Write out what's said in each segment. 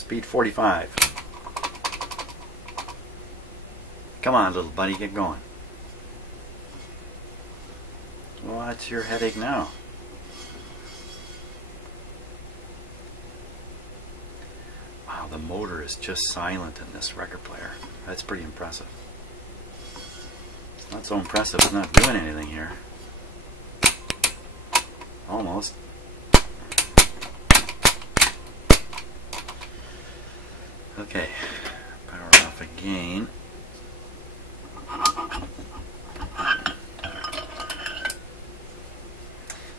speed 45. Come on, little buddy, get going. What's your headache now? Wow, the motor is just silent in this record player. That's pretty impressive. It's not so impressive it's not doing anything here. Almost. Okay, power off again.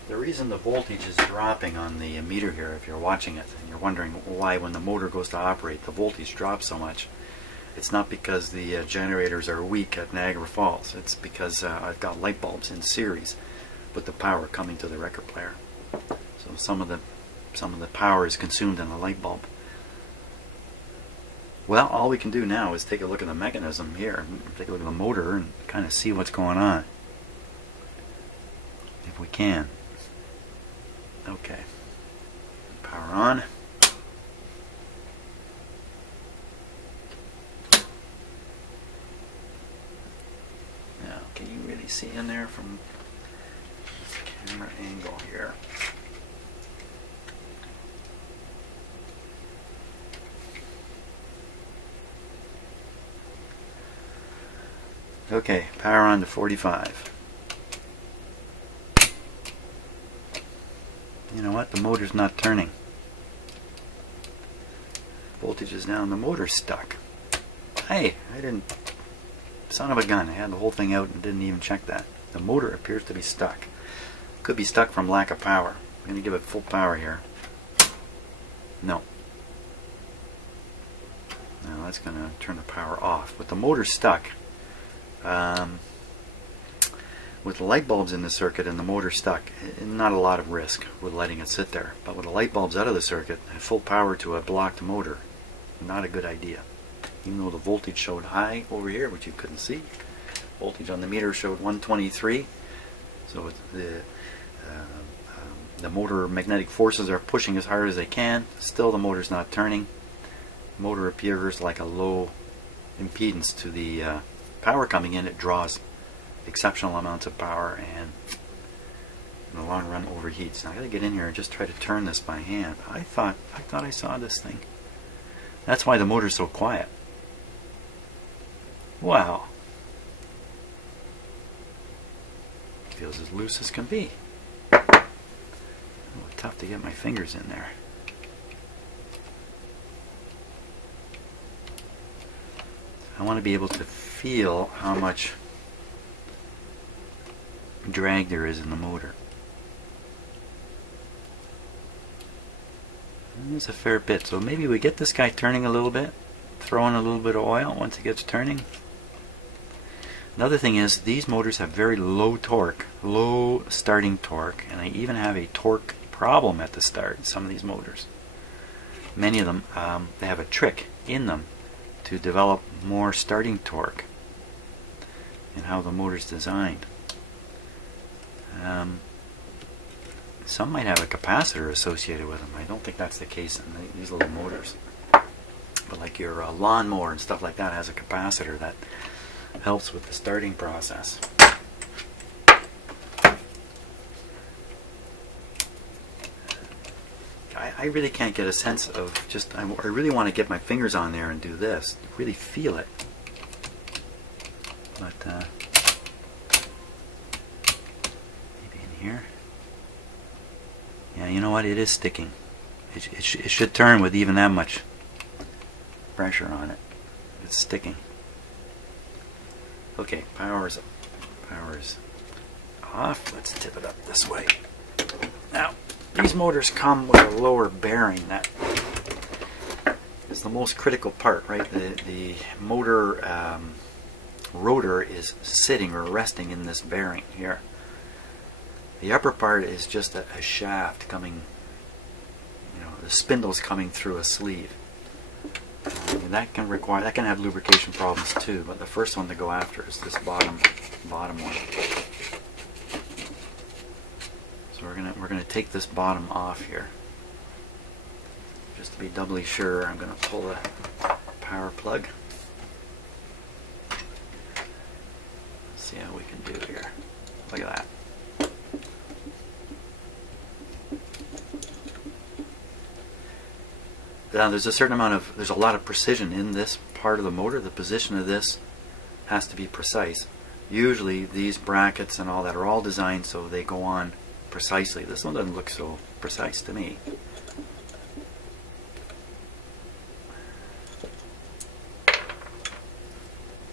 The reason the voltage is dropping on the meter here, if you're watching it and you're wondering why when the motor goes to operate the voltage drops so much, it's not because the generators are weak at Niagara Falls. It's because I've got light bulbs in series with the power coming to the record player. So some of the power is consumed in the light bulb. Well, all we can do now is take a look at the mechanism here, take a look at the motor and kind of see what's going on, if we can. Okay, power on. Now, can you really see in there from this camera angle here? Okay, power on to 45. You know what? The motor's not turning. Voltage is down. The motor's stuck. Hey, I didn't... Son of a gun. I had the whole thing out and didn't even check that. The motor appears to be stuck. Could be stuck from lack of power. I'm going to give it full power here. No. Now that's going to turn the power off. With the motor stuck, with the light bulbs in the circuit and the motor stuck, not a lot of risk with letting it sit there. But with the light bulbs out of the circuit, full power to a blocked motor, not a good idea. Even though the voltage showed high over here, which you couldn't see. Voltage on the meter showed 123. So the motor magnetic forces are pushing as hard as they can. Still the motor's not turning. The motor appears like a low impedance to the power coming in. It draws exceptional amounts of power and in the long run overheats. Now I gotta get in here and just try to turn this by hand. I thought I saw this thing. That's why the motor's so quiet. Wow. Feels as loose as can be. Oh, tough to get my fingers in there. I want to be able to feel how much drag there is in the motor. And there's a fair bit, so maybe we get this guy turning a little bit, throw in a little bit of oil once it gets turning. Another thing is these motors have very low torque, low starting torque, and they even have a torque problem at the start. Some of these motors, many of them, they have a trick in them to develop more starting torque in how the motor's designed. Some might have a capacitor associated with them. I don't think that's the case in these little motors. But like your lawnmower and stuff like that has a capacitor that helps with the starting process. I really can't get a sense of just, I really want to get my fingers on there and do this, really feel it. But maybe in here. Yeah, you know what? It is sticking. It should turn with even that much pressure on it. It's sticking. Okay, power's up. Power's off. Let's tip it up this way. Now, these motors come with a lower bearing. That is the most critical part, right? The motor rotor is sitting or resting in this bearing here. The upper part is just a shaft coming, you know, the spindle's coming through a sleeve. And that can have lubrication problems too, but the first one to go after is this bottom one. So we're gonna take this bottom off here. Just to be doubly sure, I'm going to pull the power plug. Let's see how we can do here. Look at that. Now there's a certain amount of, there's a lot of precision in this part of the motor. The position of this has to be precise. Usually these brackets and all that are all designed so they go on precisely. This one doesn't look so precise to me.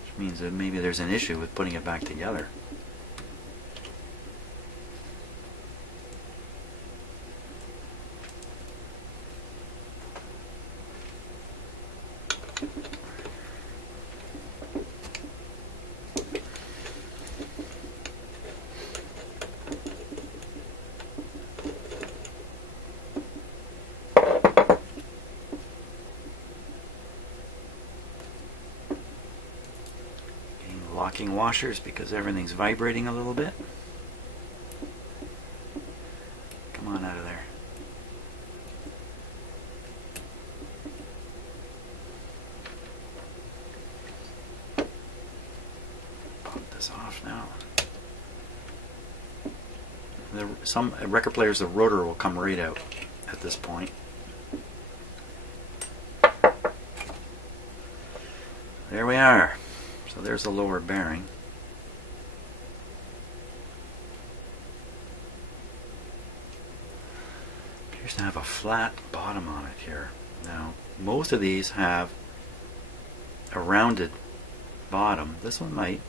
Which means that maybe there's an issue with putting it back together. Locking washers because everything's vibrating a little bit. Come on out of there. Pop this off now. Some record players, the rotor will come right out at this point. There we are. So there's the lower bearing. Appears to have a flat bottom on it here. Now, most of these have a rounded bottom. This one might.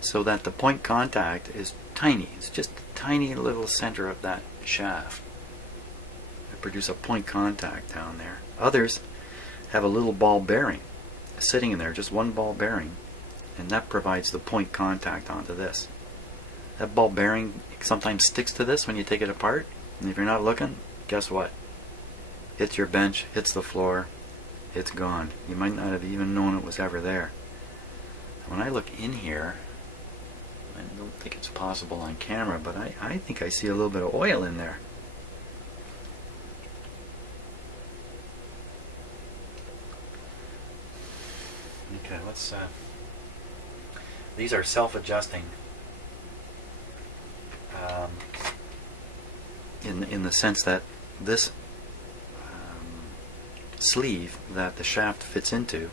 So that the point contact is tiny. It's just a tiny little center of that shaft. They produce a point contact down there. Others have a little ball bearing sitting in there, just one ball bearing, and that provides the point contact onto this. That ball bearing sometimes sticks to this when you take it apart, and if you're not looking, guess what? Hits your bench, hits the floor, it's gone. You might not have even known it was ever there. When I look in here, I don't think it's possible on camera, but I think I see a little bit of oil in there. Okay, let's these are self-adjusting in the sense that this sleeve that the shaft fits into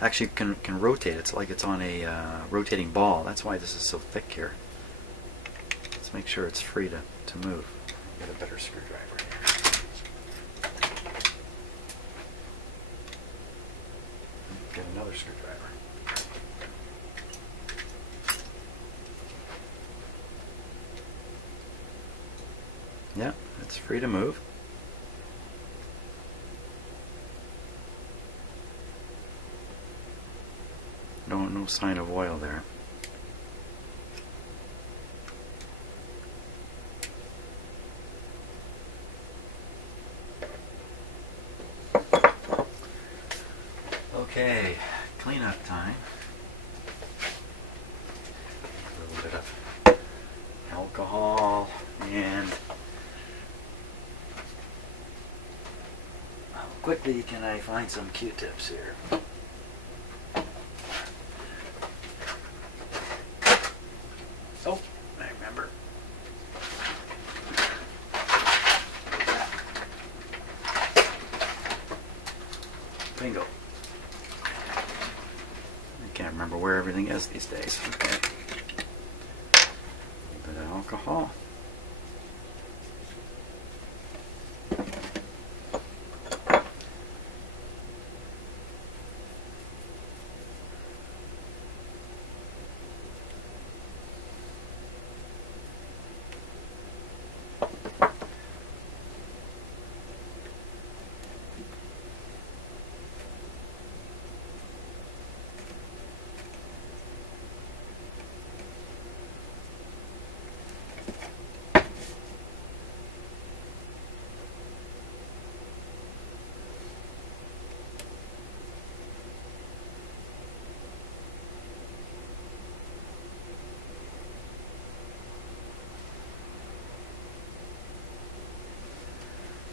actually can rotate. It's like it's on a rotating ball. That's why this is so thick here. Let's make sure it's free to move. Get a better screwdriver here. Get another screwdriver. Yeah, it's free to move. No sign of oil there. Okay, cleanup time. A little bit of alcohol and how quickly can I find some Q-tips here? Oh, I remember. Bingo. I can't remember where everything is these days. Okay. A little bit of alcohol.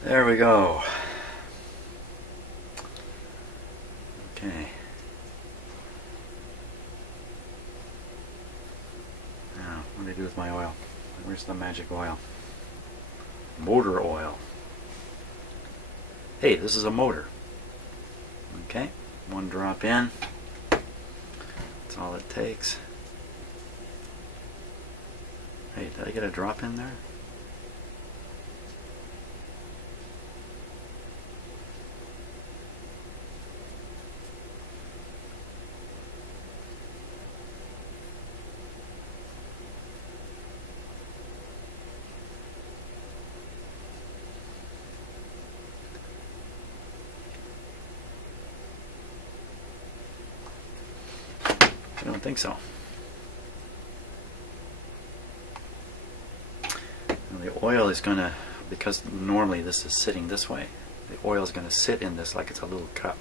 There we go. What do I do with my oil? Where's the magic oil? Motor oil. Hey, this is a motor. Okay, one drop in. That's all it takes. Hey, did I get a drop in there? I don't think so. And the oil is going to, because normally this is sitting this way, the oil is going to sit in this like it's a little cup.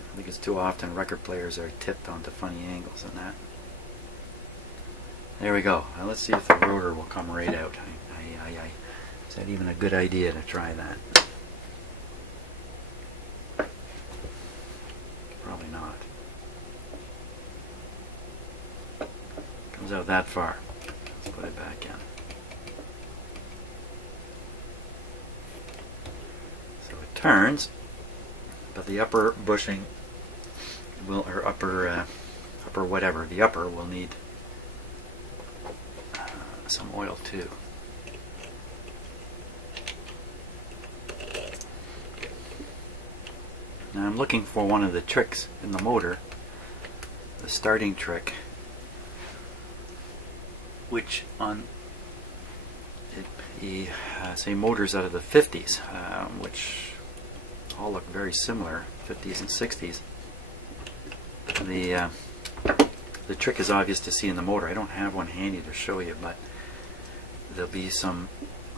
I think it's too often record players are tipped onto funny angles and that. There we go. Now let's see if the rotor will come right out. Is that even a good idea to try that? Probably not. Comes out that far. Let's put it back in. So it turns, but the upper bushing will, or upper whatever, the upper will need some oil too. Now I'm looking for one of the tricks in the motor, the starting trick, which on say motors out of the 50s, which all look very similar, 50s and 60s. The trick is obvious to see in the motor. I don't have one handy to show you, but there'll be some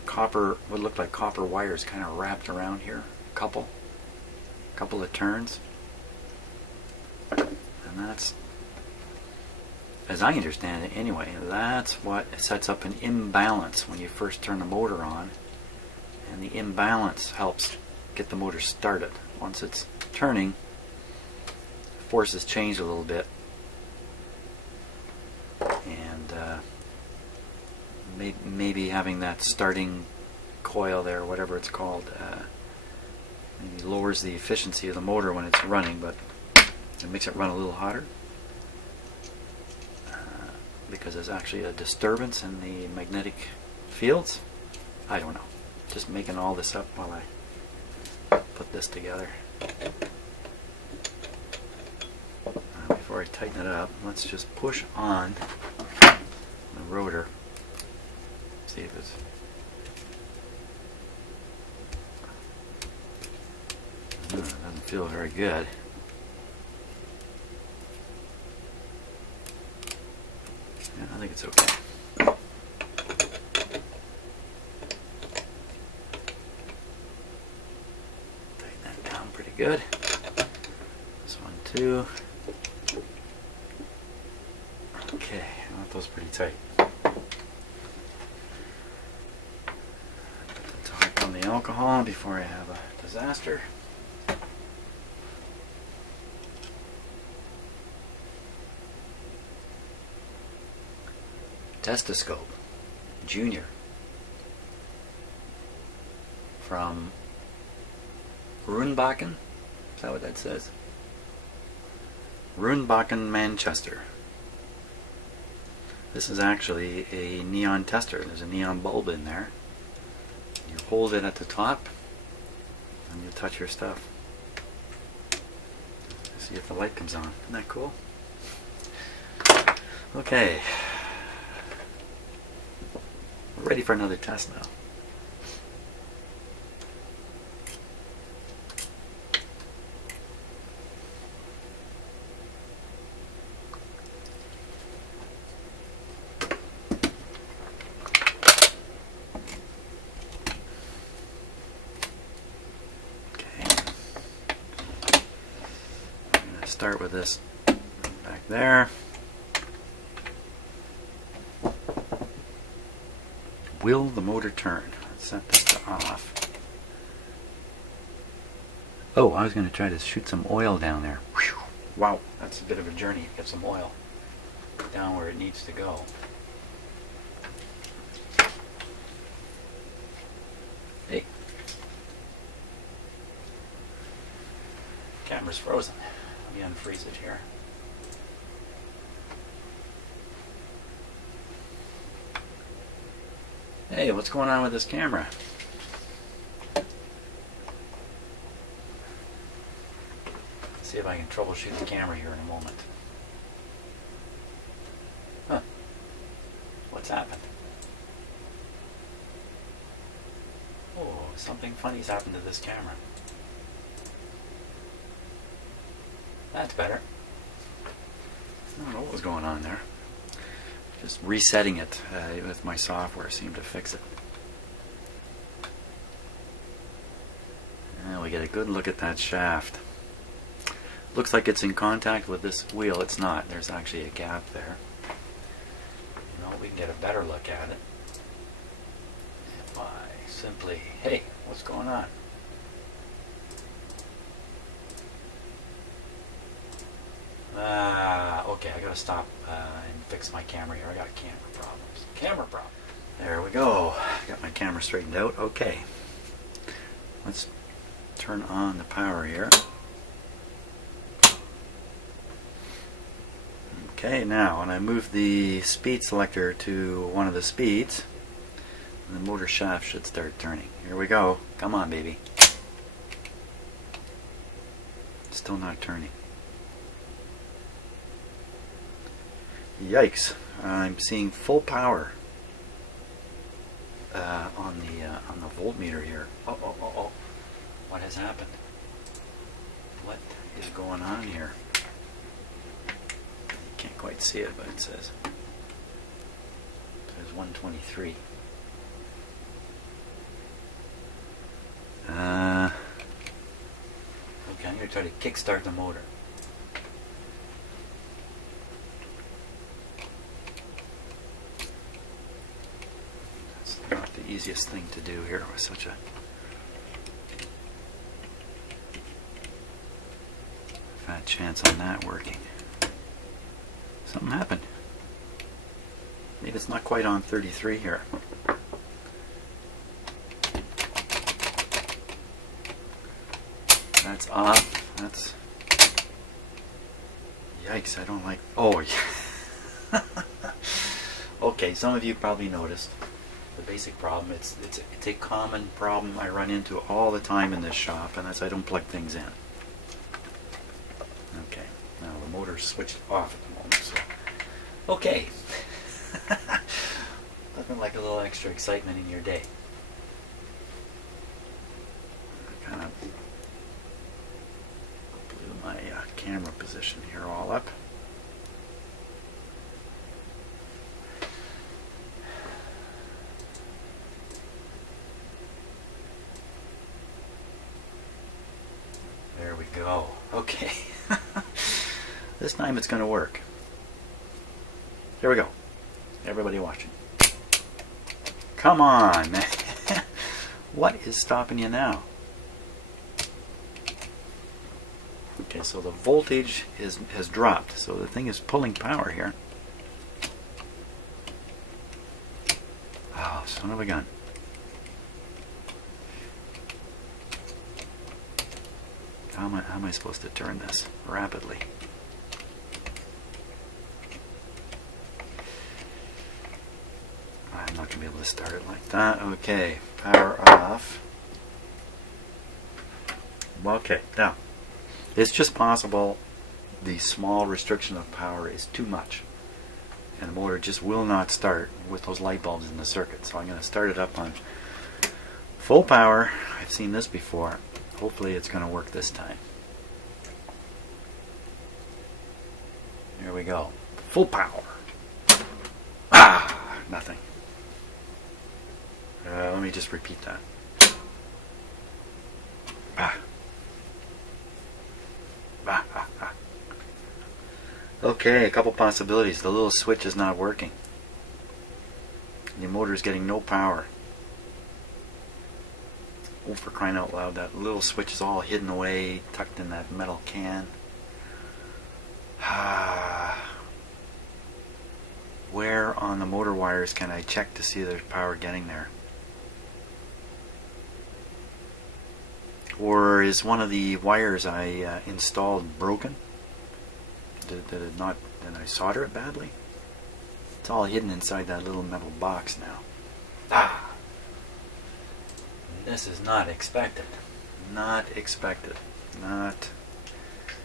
copper, what look like copper wires kind of wrapped around here, a couple of turns, and that's, as I understand it anyway, that's what sets up an imbalance when you first turn the motor on, and the imbalance helps get the motor started. Once it's turning, forces change a little bit, and maybe having that starting coil there, whatever it's called, maybe lowers the efficiency of the motor when it's running, but it makes it run a little hotter because there's actually a disturbance in the magnetic fields. I don't know. Just making all this up while I put this together. Before I tighten it up, let's just push on the rotor. See if it's it doesn't feel very good. Yeah, I think it's okay. Tighten that down pretty good. This one too. Okay, I want those pretty tight. Put the top on the alcohol before I have a disaster. Stethoscope Junior from Runbacken. Is that what that says? Runbacken, Manchester. This is actually a neon tester. There's a neon bulb in there. You hold it at the top and you touch your stuff. See if the light comes on. Isn't that cool? Okay. We're ready for another test now. Start with this back there. Will the motor turn? Let's set this to off. Oh, I was going to try to shoot some oil down there. Whew. Wow, that's a bit of a journey to get some oil. down where it needs to go. Hey. Camera's frozen. Let me unfreeze it here. Hey, what's going on with this camera? Let's see if I can troubleshoot the camera here in a moment. Huh. What's happened? Oh, something funny's happened to this camera. That's better. I don't know what was going on there. Just resetting it with my software seemed to fix it. And we get a good look at that shaft. Looks like it's in contact with this wheel. It's not. There's actually a gap there. You know, we can get a better look at it if I simply, hey, what's going on? Okay, I gotta stop and fix my camera here. I got camera problems. Camera problem. There we go. Got my camera straightened out. Okay. Let's turn on the power here. Okay, now when I move the speed selector to one of the speeds, the motor shaft should start turning. Here we go. Come on, baby. Still not turning. Yikes! I'm seeing full power on the voltmeter here. Oh! What has happened? What is going on here? You can't quite see it, but it says 123. Okay, I'm going to try to kickstart the motor. Not the easiest thing to do here with such a fat chance on that working. Something happened. Maybe it's not quite on 33 here. That's off. That's yikes. I don't like. Oh, yeah. Okay, some of you probably noticed the basic problem. It's a common problem I run into all the time in this shop, and that's I don't plug things in. Okay, now the motor's switched off at the moment. So, okay, nothing like a little extra excitement in your day. I kind of blew my camera position here all up. There we go. Okay. This time it's going to work. Here we go. Everybody watching. Come on, man. What is stopping you now? Okay, so the voltage has dropped. So the thing is pulling power here. Oh, son of a gun. How am I supposed to turn this rapidly? I'm not going to be able to start it like that. Okay, power off. Okay, now, it's just possible the small restriction of power is too much, and the motor just will not start with those light bulbs in the circuit. So I'm going to start it up on full power. I've seen this before. Hopefully it's going to work this time. Here we go. Full power. Ah, nothing. Let me just repeat that. Ah. Ah, ah, ah. Okay, a couple possibilities. The little switch is not working. The motor is getting no power. Oh, for crying out loud, that little switch is all hidden away, tucked in that metal can. on the motor wires can I check to see there's power getting there? Or is one of the wires I installed broken? Did I solder it badly? It's all hidden inside that little metal box now. Ah! This is not expected. Not expected. Not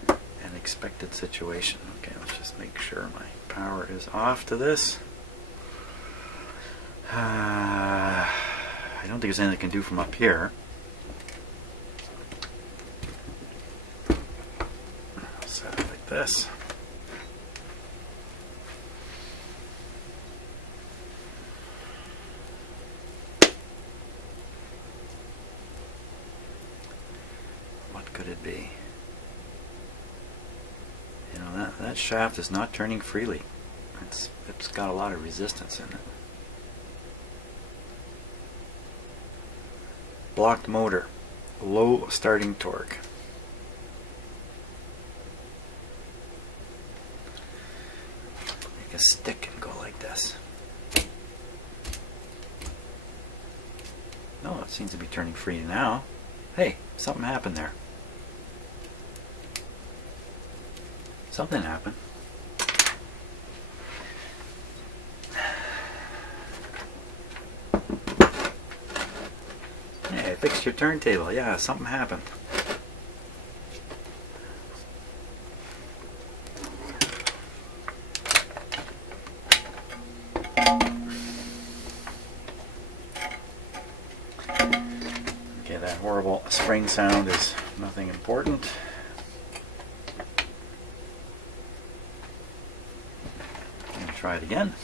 an expected situation. Okay, let's just make sure my power is off to this. I don't think there's anything I can do from up here. I'll set it like this. What could it be? You know, that shaft is not turning freely. It's got a lot of resistance in it. Blocked motor, low starting torque. Make a stick and go like this. No, it seems to be turning free now. Hey, something happened there. Something happened. Hey, fixed your turntable. Yeah, something happened. Okay, that horrible spring sound is nothing important. Try it again.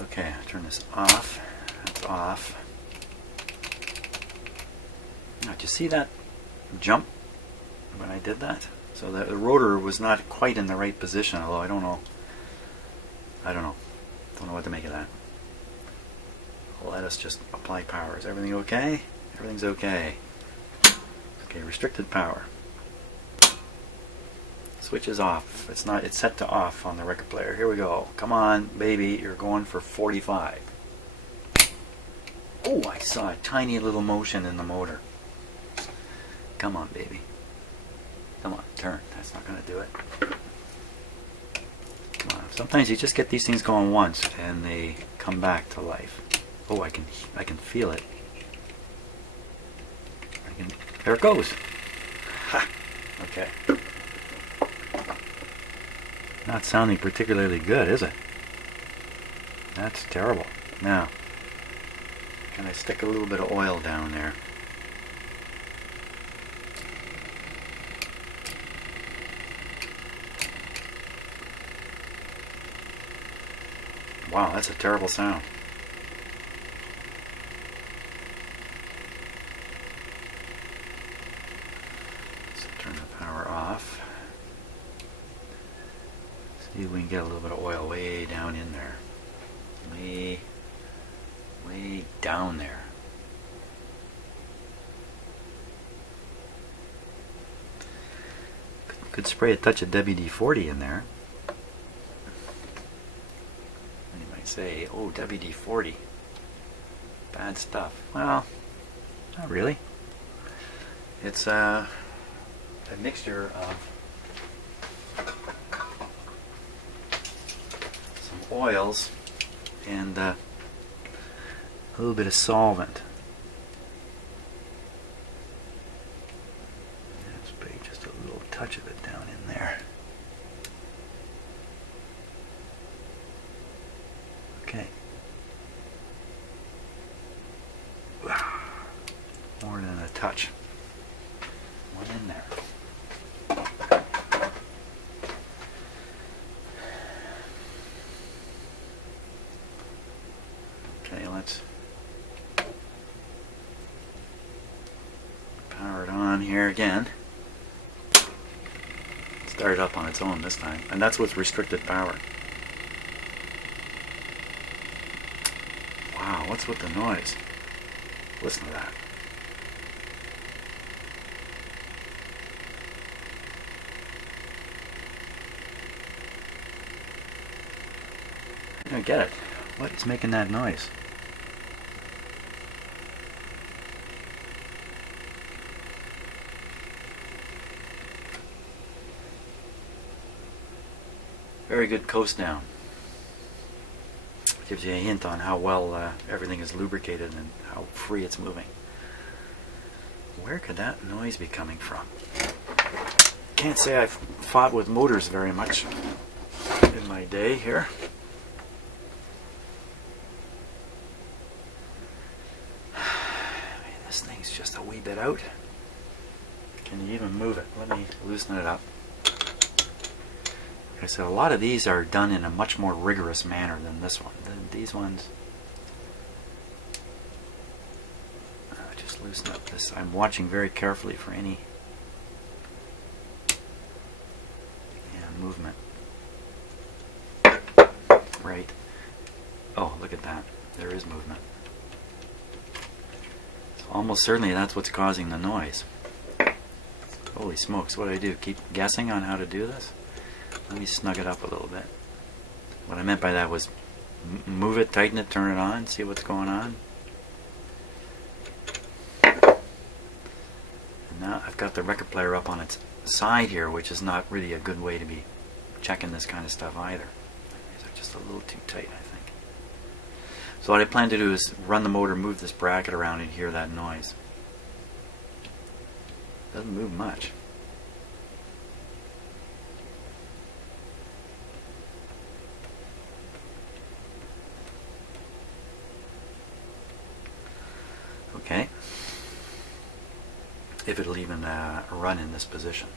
Okay, turn this off. That's off. Now, did you see that jump when I did that? So the rotor was not quite in the right position, although I don't know what to make of that. Let us just apply power. Is everything okay? Everything's okay. Okay, restricted power. Switch is off. It's set to off on the record player. Here we go. Come on, baby, you're going for 45. Oh, I saw a tiny little motion in the motor. Come on, baby. Come on, turn. That's not going to do it. Come on. Sometimes you just get these things going once and they come back to life. Oh, I can feel it. There it goes. Ha! Okay. Not sounding particularly good, is it? That's terrible. Now, can I stick a little bit of oil down there? Wow, that's a terrible sound. See if we can get a little bit of oil way down in there. Way down there. Could spray a touch of WD-40 in there. And you might say, oh, WD-40. Bad stuff. Well, not really. It's a mixture of oils and a little bit of solvent. Spray just a little touch of it down in there. Okay. More than a touch. One in there. Okay, let's power it on here again. Start it up on its own this time, and that's with restricted power. Wow, what's with the noise? Listen to that. I don't get it. What is making that noise? Very good coast down. Gives you a hint on how well everything is lubricated and how free it's moving. Where could that noise be coming from? Can't say I've fought with motors very much in my day here. This thing's just a wee bit out. Can you even move it? Let me loosen it up. Like I said, a lot of these are done in a much more rigorous manner than this one. These ones, just loosen up this. I'm watching very carefully for any movement. Right. Oh, look at that. There is movement. So almost certainly that's what's causing the noise. Holy smokes, what do I do? Keep guessing on how to do this? Let me snug it up a little bit. What I meant by that was move it, tighten it, turn it on, see what's going on. And now I've got the record player up on its side here, which is not really a good way to be checking this kind of stuff either. These are just a little too tight, I think. So what I plan to do is run the motor, move this bracket around, and hear that noise. Doesn't move much. Okay, if it'll even run in this position.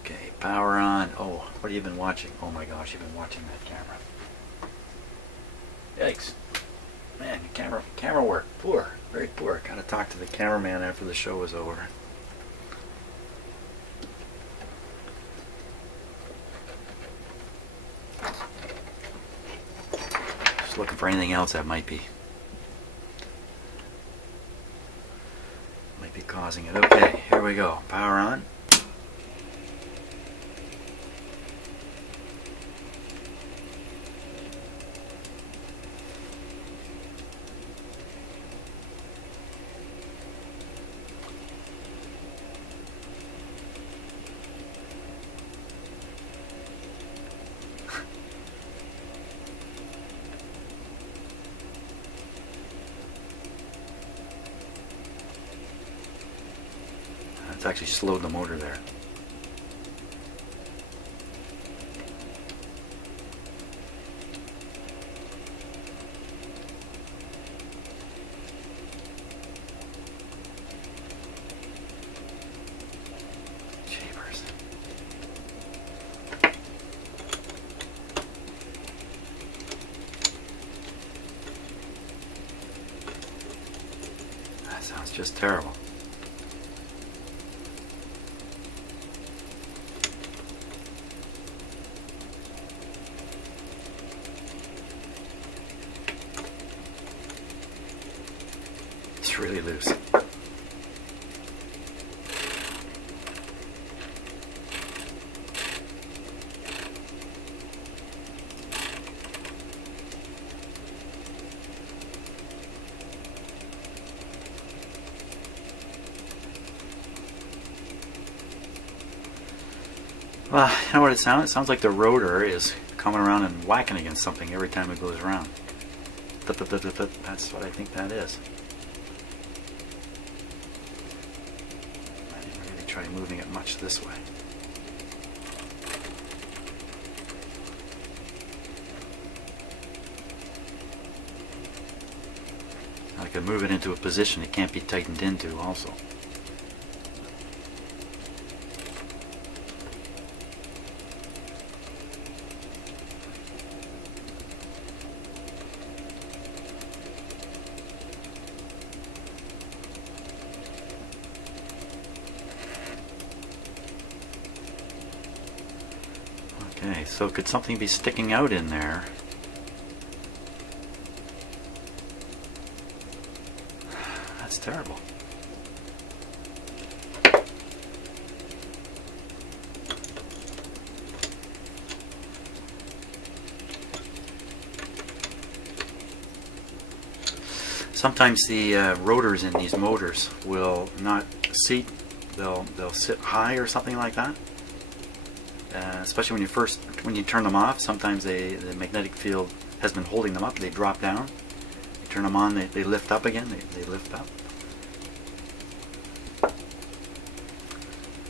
Okay, power on. Oh, what have you been watching? Oh my gosh, you've been watching that camera. Yikes. Man, your camera work, poor, very poor. Gotta talk to the cameraman after the show is over. Looking for anything else that might be causing it. Okay, here we go. Power on. It's actually slowed the motor there. Jeepers. That sounds just terrible. Really loose. Well, you know what it sounds? It sounds like the rotor is coming around and whacking against something every time it goes around. That's what I think that is. Try moving it much this way. I can move it into a position it can't be tightened into also. Okay, so could something be sticking out in there? That's terrible. Sometimes the rotors in these motors will not seat; they'll sit high or something like that. Especially when you turn them off, sometimes the magnetic field has been holding them up. They drop down. You turn them on, they lift up again. They lift up.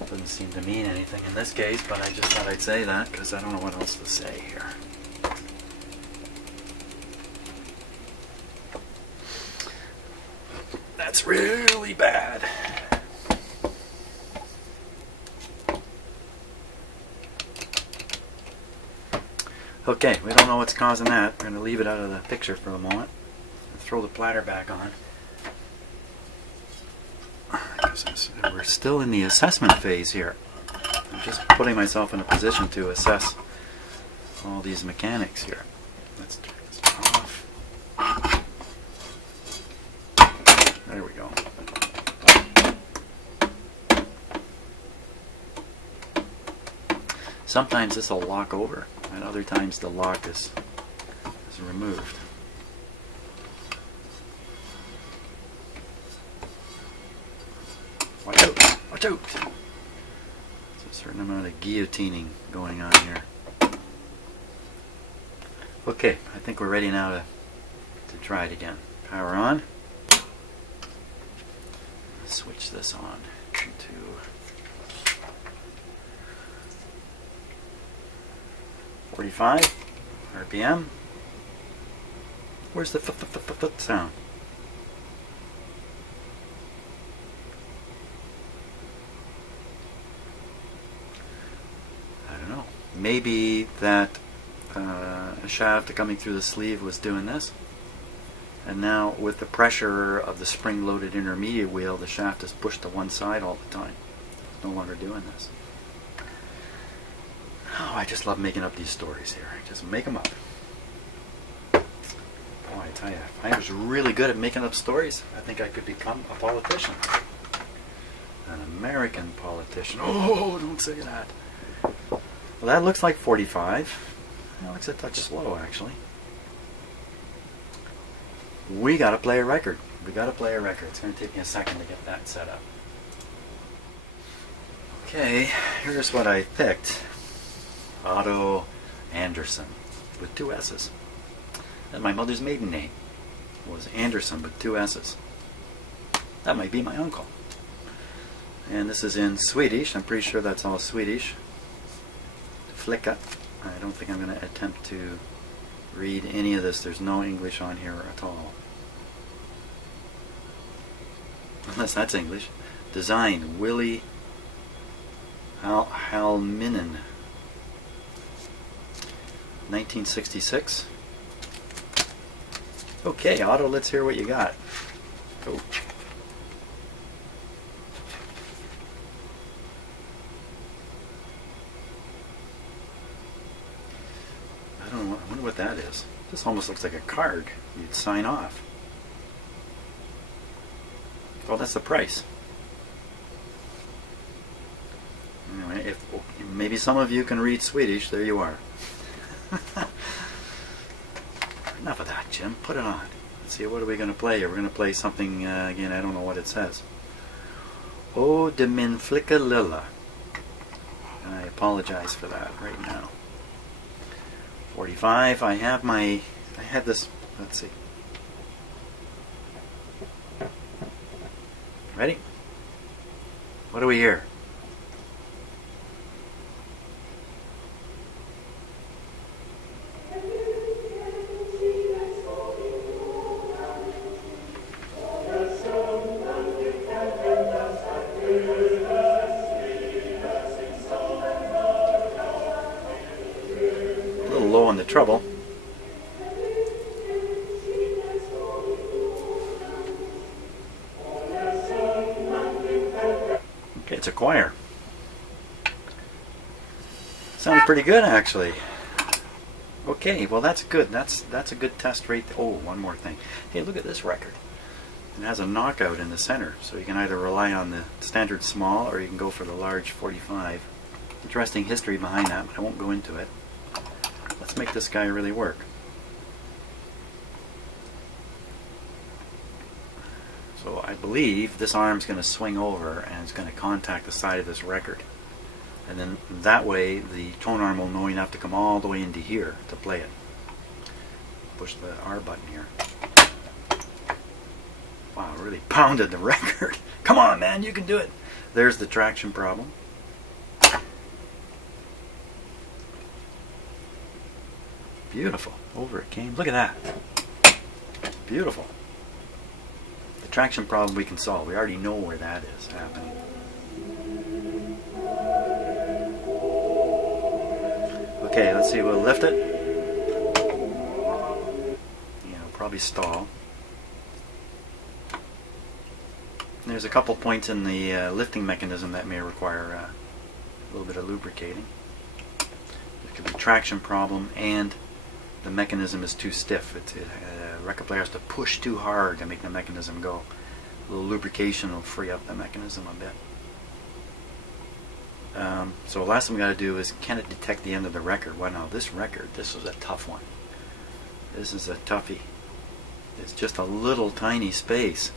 Doesn't seem to mean anything in this case, but I just thought I'd say that because I don't know what else to say here. That's really bad. Okay, we don't know what's causing that. We're going to leave it out of the picture for a moment. Throw the platter back on. We're still in the assessment phase here. I'm just putting myself in a position to assess all these mechanics here. Let's turn this off. There we go. Sometimes this will lock over, and other times the lock is removed. Watch out! Watch out! There's a certain amount of guillotining going on here. Okay, I think we're ready now to try it again. Power on. Switch this on to 45 RPM. Where's the foot sound? I don't know. Maybe that shaft coming through the sleeve was doing this, and now with the pressure of the spring-loaded intermediate wheel, the shaft is pushed to one side all the time. It's no longer doing this. Oh, I just love making up these stories here. I just make them up. Boy, I tell you, if I was really good at making up stories, I think I could become a politician. An American politician. Oh, don't say that. Well, that looks like 45. That looks a touch slow, actually. We gotta play a record. We gotta play a record. It's gonna take me a second to get that set up. Okay, here's what I picked. Otto Anderson with 2 S's. And my mother's maiden name was Anderson with 2 S's. That might be my uncle. And this is in Swedish. I'm pretty sure that's all Swedish. Flicka. I don't think I'm going to attempt to read any of this. There's no English on here at all. Unless that's English. Design, Willie Halminen. 1966. Okay, Otto, let's hear what you got. Oh. I don't know. I wonder what that is. This almost looks like a card you'd sign off. Oh, that's the price. Anyway, if maybe some of you can read Swedish, there you are. Enough of that, Jim. Put it on. Let's see, what are we going to play here? We're going to play something, again, I don't know what it says. Oh, de min flicka lilla. And I apologize for that right now. 45. I had this, let's see. Ready? What do we hear? Low on the treble. Okay, it's a choir. Sounded pretty good, actually. Okay, well that's good. That's a good test rate. Oh, one more thing. Hey, look at this record. It has a knockout in the center, so you can either rely on the standard small or you can go for the large 45. Interesting history behind that, but I won't go into it. Let's make this guy really work. So I believe this arm's going to swing over and it's going to contact the side of this record. And then that way the tone arm will know enough to come all the way into here to play it. Push the R button here. Wow, really pounded the record. Come on, man, you can do it. There's the traction problem. Beautiful. Over it came. Look at that. Beautiful. The traction problem we can solve. We already know where that is happening. Okay, let's see. We'll lift it. Probably stall. There's a couple points in the lifting mechanism that may require a little bit of lubricating. There could be a traction problem and the mechanism is too stiff. Record player has to push too hard to make the mechanism go. A little lubrication will free up the mechanism a bit. So the last thing we got to do is, can it detect the end of the record? Well, now this record, this was a tough one. This is a toughie. It's just a little tiny space.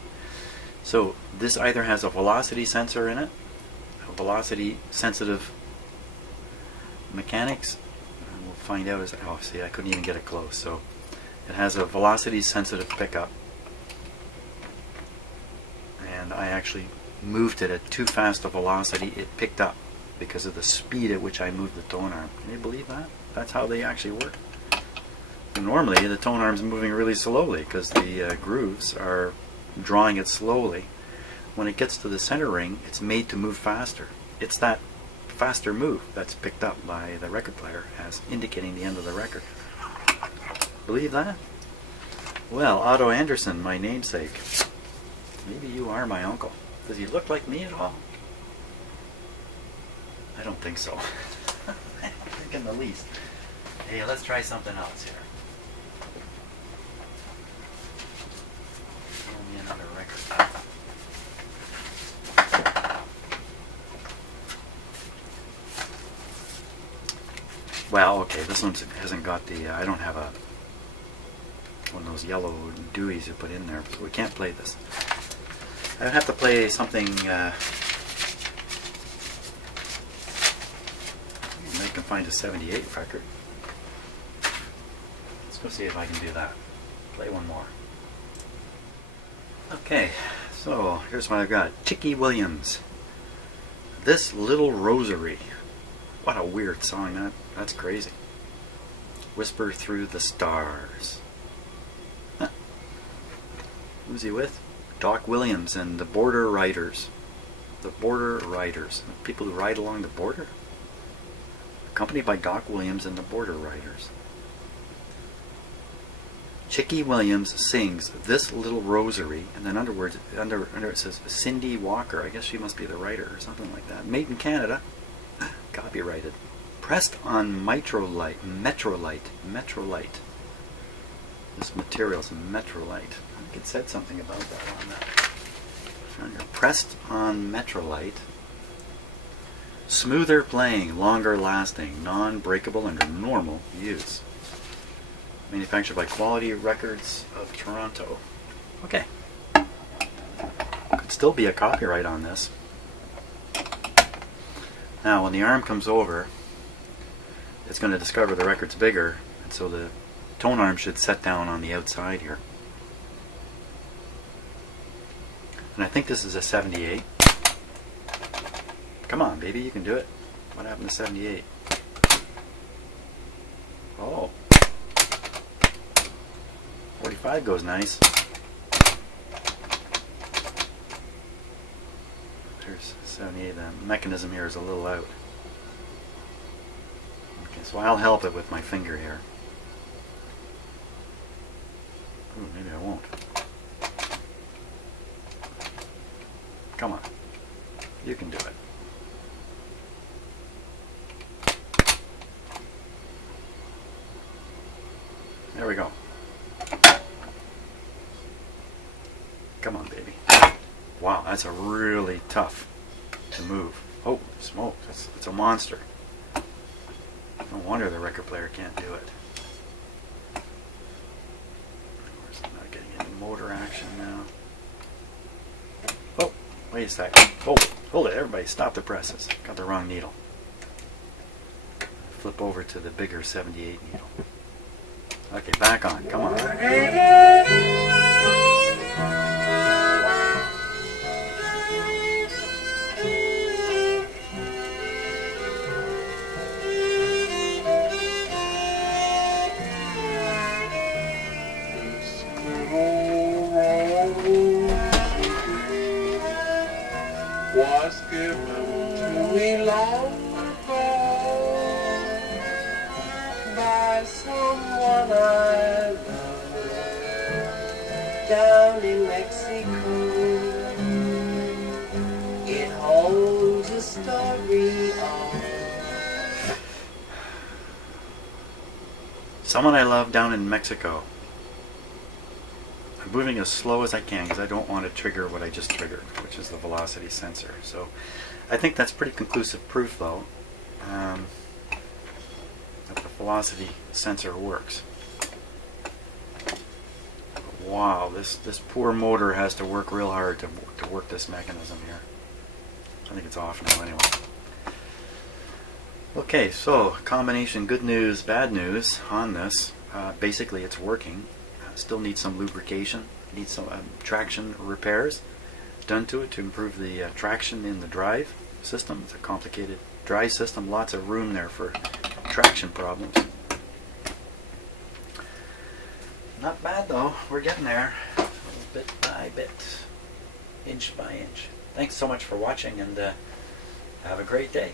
So this either has a velocity sensor in it, a velocity sensitive mechanics, and we'll find out as, oh see, I couldn't even get it close. So it has a velocity sensitive pickup, and I actually moved it at too fast a velocity. It picked up because of the speed at which I moved the tone arm. Can you believe that? That's how they actually work. And normally the tone arm's moving really slowly because the grooves are drawing it slowly. When it gets to the center ring, it's made to move faster. It's that faster move that's picked up by the record player as indicating the end of the record. Believe that? Well, Otto Anderson, my namesake. Maybe you are my uncle. Does he look like me at all? I don't think so. I don't think in the least. Hey, let's try something else here. Show me another record. Well, okay, this one hasn't got the, I don't have one of those yellow dewies you put in there, so we can't play this. I have to play something, I can find a 78 record. Let's go see if I can do that. Play one more. Okay, so here's what I've got. Chicky Williams. This Little Rosary. What a weird song. That's crazy. Whisper Through the Stars. Huh. Who's he with? Doc Williams and the Border Riders. The Border Riders. People who ride along the border? Accompanied by Doc Williams and the Border Riders. Chicky Williams sings This Little Rosary, and then under it says Cindy Walker. I guess she must be the writer or something like that. Made in Canada. Copyrighted. Pressed on Metrolite. This material's Metrolite. I think it said something about that on that. Pressed on Metrolite. Smoother playing, longer lasting, non-breakable under normal use. Manufactured by Quality Records of Toronto. Okay. Could still be a copyright on this. Now when the arm comes over, it's going to discover the record's bigger, and so the tone arm should set down on the outside here. And I think this is a 78. Come on, baby, you can do it. What happened to 78? Oh. 45 goes nice. There's 78. The mechanism here is a little out. Okay, so I'll help it with my finger here. Ooh, maybe I won't. Come on. You can do it. There we go. Come on, baby. Wow, that's a really tough to move. Oh, smoke. It's a monster. No wonder the record player can't do it. Of course, I'm not getting any motor action now. Oh, wait a sec. Oh, hold it. Everybody stop the presses. Got the wrong needle. Flip over to the bigger 78 needle. Okay, back on. Come on. Was given to me long ago by someone I love down in Mexico. It holds a story of someone I love down in Mexico. I'm moving as slow as I can because I don't want to trigger what I just triggered, which is the velocity sensor. So I think that's pretty conclusive proof, though, that the velocity sensor works. Wow, this poor motor has to work real hard to work this mechanism here. I think it's off now anyway. Okay, so combination good news, bad news on this. Basically, it's working. Still needs some lubrication, needs some traction repairs done to it to improve the traction in the drive system. It's a complicated drive system, lots of room there for traction problems. Not bad though, we're getting there, bit by bit, inch by inch. Thanks so much for watching, and have a great day.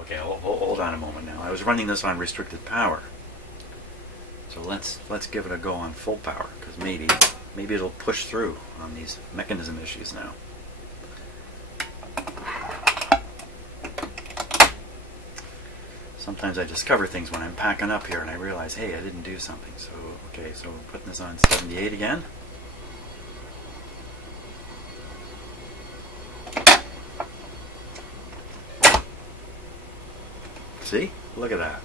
Okay, hold on a moment now. I was running this on restricted power. So let's give it a go on full power, because maybe it'll push through on these mechanism issues now. Sometimes I discover things when I'm packing up here and I realize, hey, I didn't do something. So okay, so we're putting this on 78 again. See? Look at that.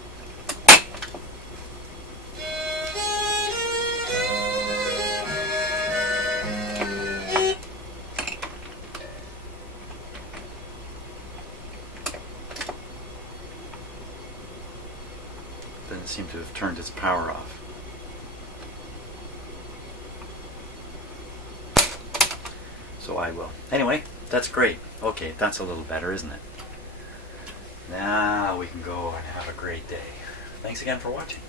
Doesn't seem to have turned its power off. So I will. Anyway, that's great. Okay, that's a little better, isn't it? Now we can go and have a great day. Thanks again for watching.